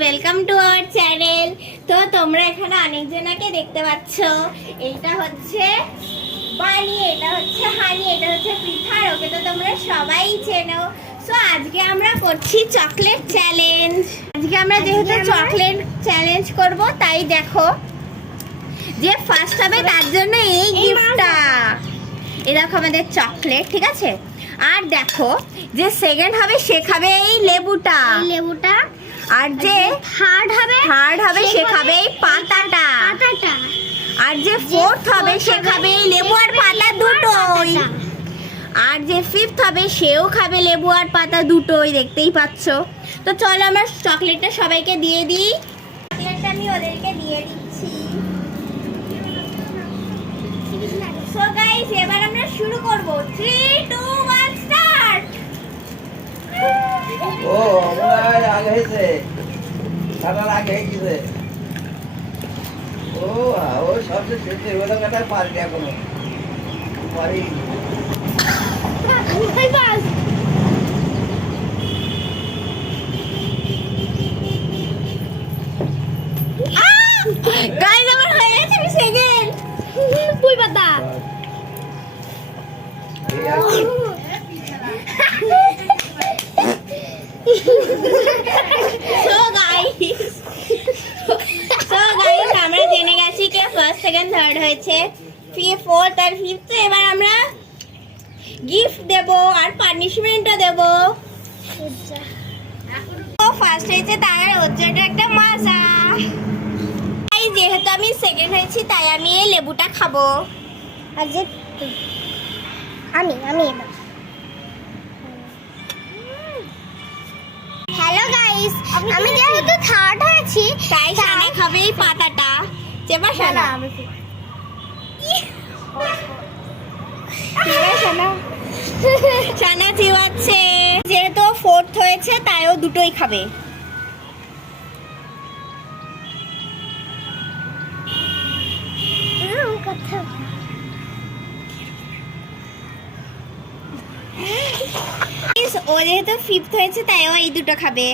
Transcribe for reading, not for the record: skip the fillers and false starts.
Welcome to our channel. তো তোমরা এখানে অনেকজনাকে দেখতে পাচ্ছ। এইটা হচ্ছে বানি, এটা হচ্ছে হানি, এটা হচ্ছে পৃথা। ওকে তো তোমরা সবাই চেনো। সো আজকে আমরা করছি চকলেট চ্যালেঞ্জ। আজকে আমরা যেহেতু চকলেট চ্যালেঞ্জ করব, তাই দেখো যে ফার্স্ট হবে তার জন্য এই গিফটটা। এই দেখো আমাদের চকলেট, ঠিক আছে। আর দেখো যে সেকেন্ড হবে সে খাবে এই লেবুটা, আর যে থার্ড হবে সে খাবে এই পাতাটা, আর যে ফোর্থ হবে সে খাবে এই লেবু আর পাতা দুটোই, আর যে ফিফথ হবে সেও খাবে লেবু আর পাতা দুটোই, দেখতেই পাচ্ছ। তো চলো আমরা চকলেটটা সবাইকে দিয়ে দিই। চকলেটটা আমি ওদেরকে দিয়ে দিচ্ছি। সো গাইস, এবার আমরা শুরু করব। 3 2 1 স্টার্ট। ও আমার আগে হয়েছে, খাবার আগে হয়েছে। ও সবচেয়ে শেষে ওটা কাটা পারি এখনো পারি। গাইস আমার হয়ে গেছে সেকেন্ড। পুই পাতা। So guys, আমরা জেনে গেছি কে ফার্স্ট সেকেন্ড থার্ড হয়েছে, ফোর্থ আর ফিফথ। এবার আমরা গিফট দেব আর পানিশমেন্টও দেব। তো ফার্স্ট হয়েছে তার ওর জন্য একটা মাজা। যেহেতু আমি সেকেন্ড হয়েছি তাই আমি এই লেবুটা খাবো। আর যে আমি হ্যালো গাইস, আমি যেহেতু থার্ড হয়েছি তাই শানা খাবে এই পাতাটা। চেপা শানা, শানা চিবাচ্ছে। যেহেতু ফোর্থ হয়েছে তাই ও দুটোই খাবে। ও যেহেতু ফিফথ হয়েছে তাই ও এই দুটো খাবে।